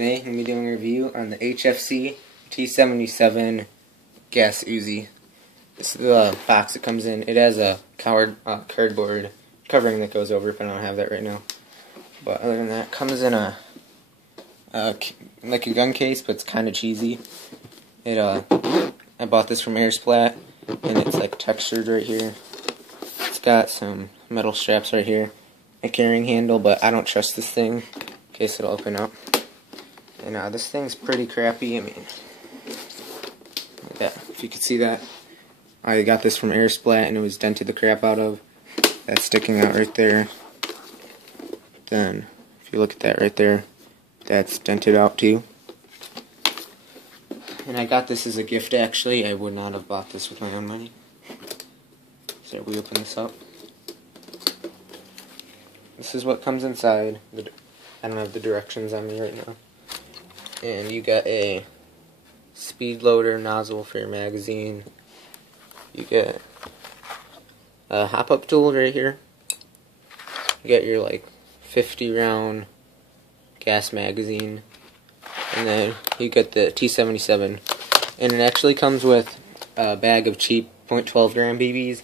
Today I'm going to be doing a review on the HFC t77 gas Uzi. This is the box it comes in. It has a cardboard covering that goes over it, but I don't have that right now. But other than that, it comes in a like a gun case, but it's kind of cheesy. I bought this from Airsplat, and it's like textured right here. It's got some metal straps right here, a carrying handle, but I don't trust this thing in case it'll open up. And this thing's pretty crappy. I mean, like that, if you could see that. I got this from Airsplat and it was dented the crap out of. That's sticking out right there. Then, if you look at that right there, that's dented out too. And I got this as a gift actually. I would not have bought this with my own money. So we open this up. This is what comes inside. I don't have the directions on me right now. And you got a speed loader nozzle for your magazine. You get a hop-up tool right here. You got your like 50 round gas magazine. And then you get the T77. And it actually comes with a bag of cheap .12 gram BBs.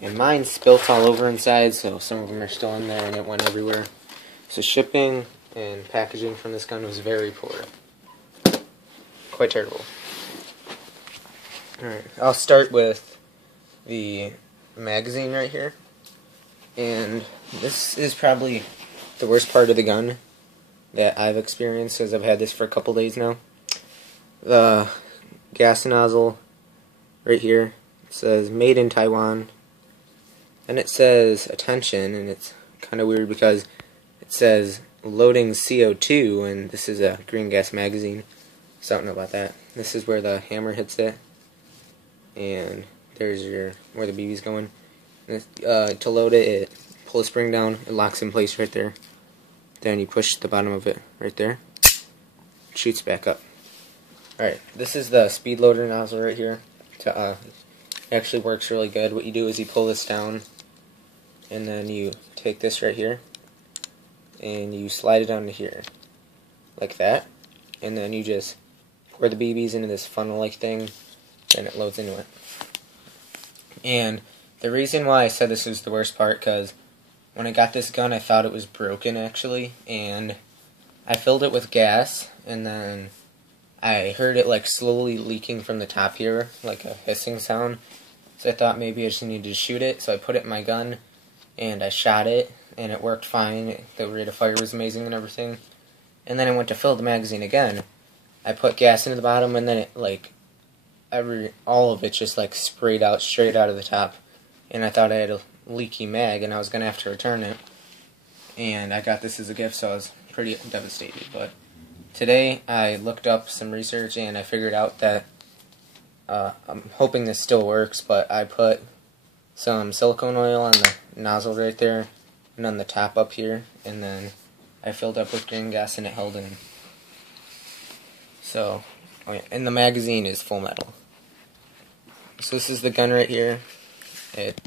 And mine spilt all over inside, so some of them are still in there and it went everywhere. So shipping and packaging from this gun was very poor. Quite terrible. Alright, I'll start with the magazine right here. And this is probably the worst part of the gun that I've experienced, as I've had this for a couple days now. The gas nozzle right here, it says made in Taiwan. And it says attention, and it's kind of weird because it says loading CO2, and this is a green gas magazine. So I don't know about that. This is where the hammer hits it, and there's where the BB's going. And to load it, it pull the spring down, it locks in place right there. Then you push the bottom of it right there, it shoots back up. Alright, this is the speed loader nozzle right here. It actually works really good. What you do is you pull this down, and then you take this right here, and you slide it onto here, like that, and then you just pour the BBs into this funnel-like thing, and it loads into it. And the reason why I said this is the worst part, because when I got this gun, I thought it was broken, actually, and I filled it with gas, and then I heard it, like, slowly leaking from the top here, like a hissing sound, so I thought maybe I just needed to shoot it, so I put it in my gun, and I shot it, and it worked fine. The rate of fire was amazing and everything. And then I went to fill the magazine again. I put gas into the bottom, and then it, like, all of it just, like, sprayed out straight out of the top. And I thought I had a leaky mag, and I was going to have to return it. And I got this as a gift, so I was pretty devastated. But today, I looked up some research, and I figured out that I'm hoping this still works, but I put some silicone oil on the nozzle right there, and on the top up here, and then I filled up with green gas, and it held in. So, oh yeah, and the magazine is full metal. So this is the gun right here. I'm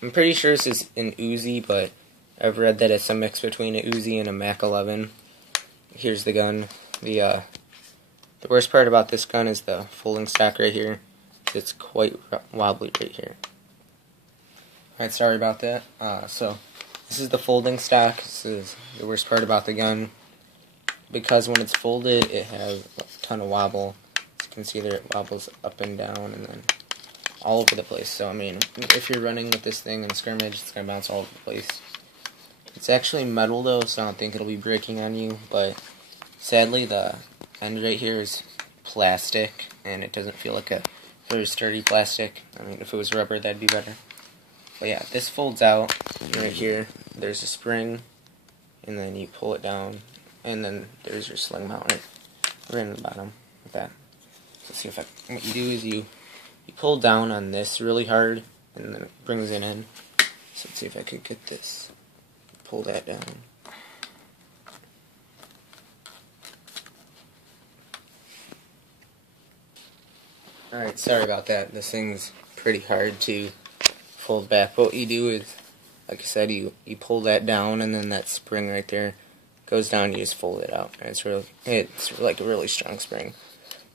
pretty sure this is an Uzi, but I've read that it's a mix between an Uzi and a Mac 11. Here's the gun. The worst part about this gun is the folding stock right here. It's quite wobbly right here. Alright, sorry about that. So, this is the folding stock. This is the worst part about the gun, because when it's folded, it has a ton of wobble. As you can see there, it wobbles up and down, and then all over the place. So, I mean, if you're running with this thing in a scrimmage, it's going to bounce all over the place. It's actually metal, though, so I don't think it'll be breaking on you, but sadly, the end right here is plastic, and it doesn't feel like a very sturdy plastic. I mean, if it was rubber, that'd be better. But yeah, this folds out right here. There's a spring, and then you pull it down, and then there's your sling mount right in the bottom, like that. So see if what you do is you pull down on this really hard, and then it brings it in. So let's see if I could get this. Pull that down. Alright, sorry about that. This thing's pretty hard to fold back. What you do is, like I said, you pull that down, and then that spring right there goes down, you just fold it out. And it's like a really strong spring.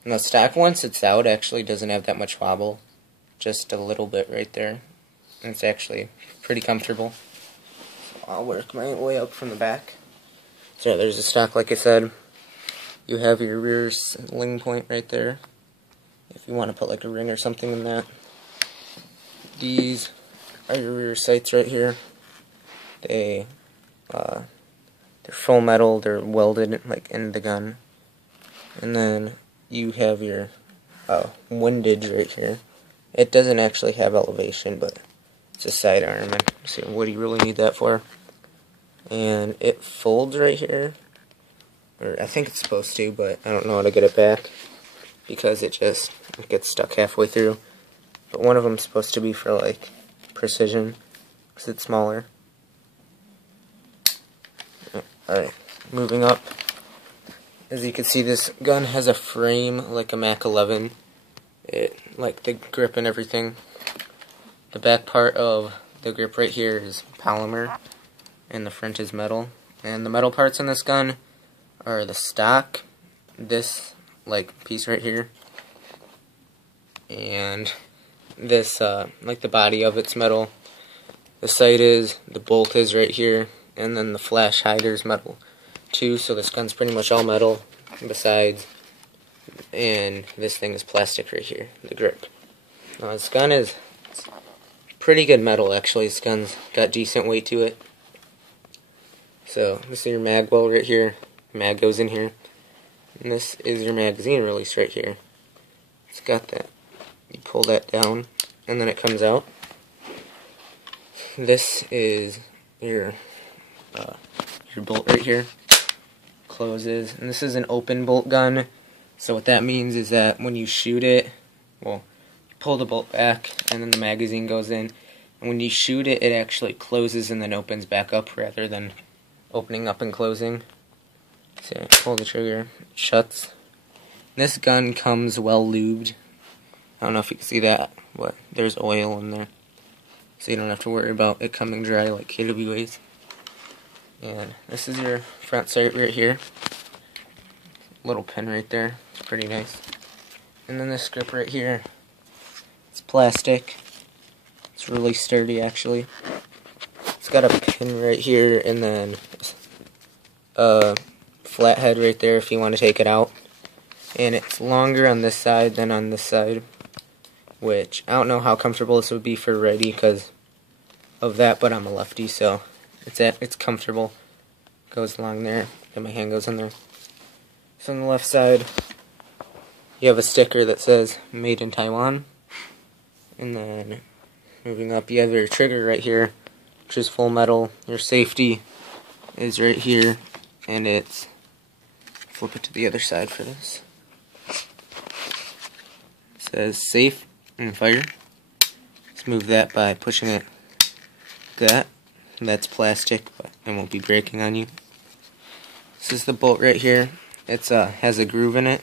And the stock, once it's out, actually doesn't have that much wobble. Just a little bit right there. And it's actually pretty comfortable. So I'll work my way up from the back. So there's the stock, like I said. You have your rear sling point right there. If you want to put like a ring or something in that. These are your rear sights right here. They're full metal. They're welded like in the gun. And then you have your windage right here. It doesn't actually have elevation, but it's a sidearm. And so what do you really need that for? And it folds right here. Or I think it's supposed to, but I don't know how to get it back because it gets stuck halfway through. But one of them's supposed to be for like precision because it's smaller. Alright, moving up. As you can see, this gun has a frame like a Mac 11. Like the grip and everything. The back part of the grip right here is polymer, and the front is metal. And the metal parts in this gun are the stock, this like piece right here, and this like the body of it's metal. The sight is, the bolt is right here, and then the flash hider's metal too. So this gun's pretty much all metal besides, and this thing is plastic right here, the grip. Now this gun is pretty good metal actually. This gun's got decent weight to it. So this is your mag well right here. Mag goes in here. And this is your magazine release right here. It's got that. You pull that down and then it comes out. This is your bolt right here. Closes. And this is an open bolt gun. So what that means is that when you shoot it, well, you pull the bolt back and then the magazine goes in. And when you shoot it, it actually closes and then opens back up rather than opening up and closing. So pull the trigger, it shuts. This gun comes well lubed. I don't know if you can see that, but there's oil in there. So you don't have to worry about it coming dry like KWA's. And this is your front sight right here. Little pin right there. It's pretty nice. And then this grip right here. It's plastic. It's really sturdy actually. It's got a pin right here and then a flathead right there if you want to take it out. And it's longer on this side than on this side, which I don't know how comfortable this would be for righty because of that, but I'm a lefty, so it's comfortable. Goes along there, and my hand goes in there. So on the left side, you have a sticker that says Made in Taiwan. And then moving up, you have your trigger right here, which is full metal. Your safety is right here, and it's, flip it to the other side for this. It says safe and fire. Let's move that by pushing it like that. That's plastic, but it won't be breaking on you. This is the bolt right here. It's has a groove in it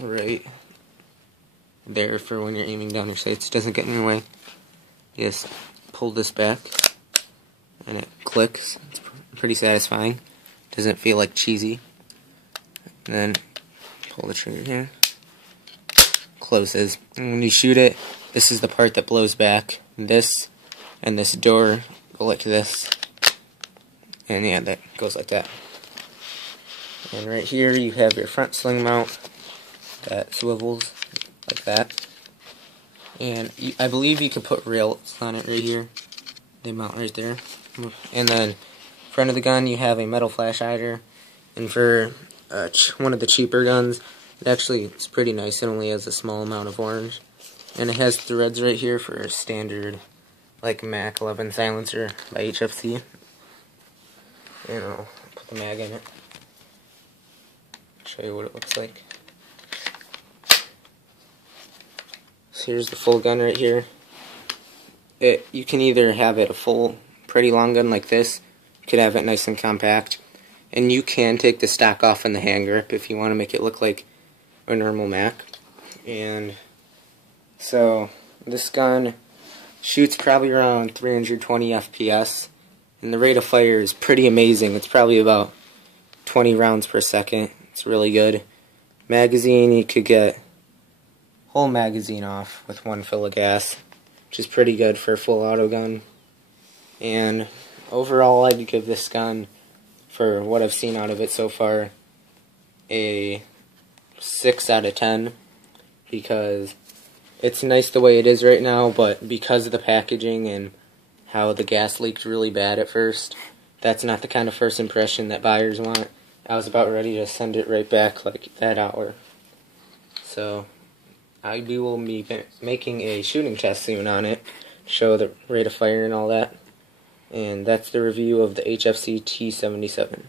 right there for when you're aiming down your sights. It doesn't get in your way. You just pull this back and it clicks. It's pretty satisfying. Doesn't feel like cheesy. And then pull the trigger here. Closes. And when you shoot it, this is the part that blows back. This and this door go like this. And yeah, that goes like that. And right here you have your front sling mount that swivels like that. And I believe you could put rails on it right here. They mount right there. And then front of the gun you have a metal flash hider. And for one of the cheaper guns, it actually is pretty nice. It only has a small amount of orange. And it has threads right here for a standard like Mac 11 silencer by HFC. And I'll put the mag in it. Show you what it looks like. So here's the full gun right here. You can either have it a full, pretty long gun like this. You could have it nice and compact. And you can take the stock off in the hand grip if you want to make it look like a normal Mac. And so this gun shoots probably around 320 FPS. and the rate of fire is pretty amazing. It's probably about 20 rounds per second. It's really good. Magazine, you could get whole magazine off with one fill of gas, which is pretty good for a full auto gun. And overall, I'd give this gun, for what I've seen out of it so far, a 6 out of 10, because it's nice the way it is right now, but because of the packaging and how the gas leaked really bad at first, that's not the kind of first impression that buyers want. I was about ready to send it right back like that hour. So we will be making a shooting test soon on it, show the rate of fire and all that. And that's the review of the HFC T77.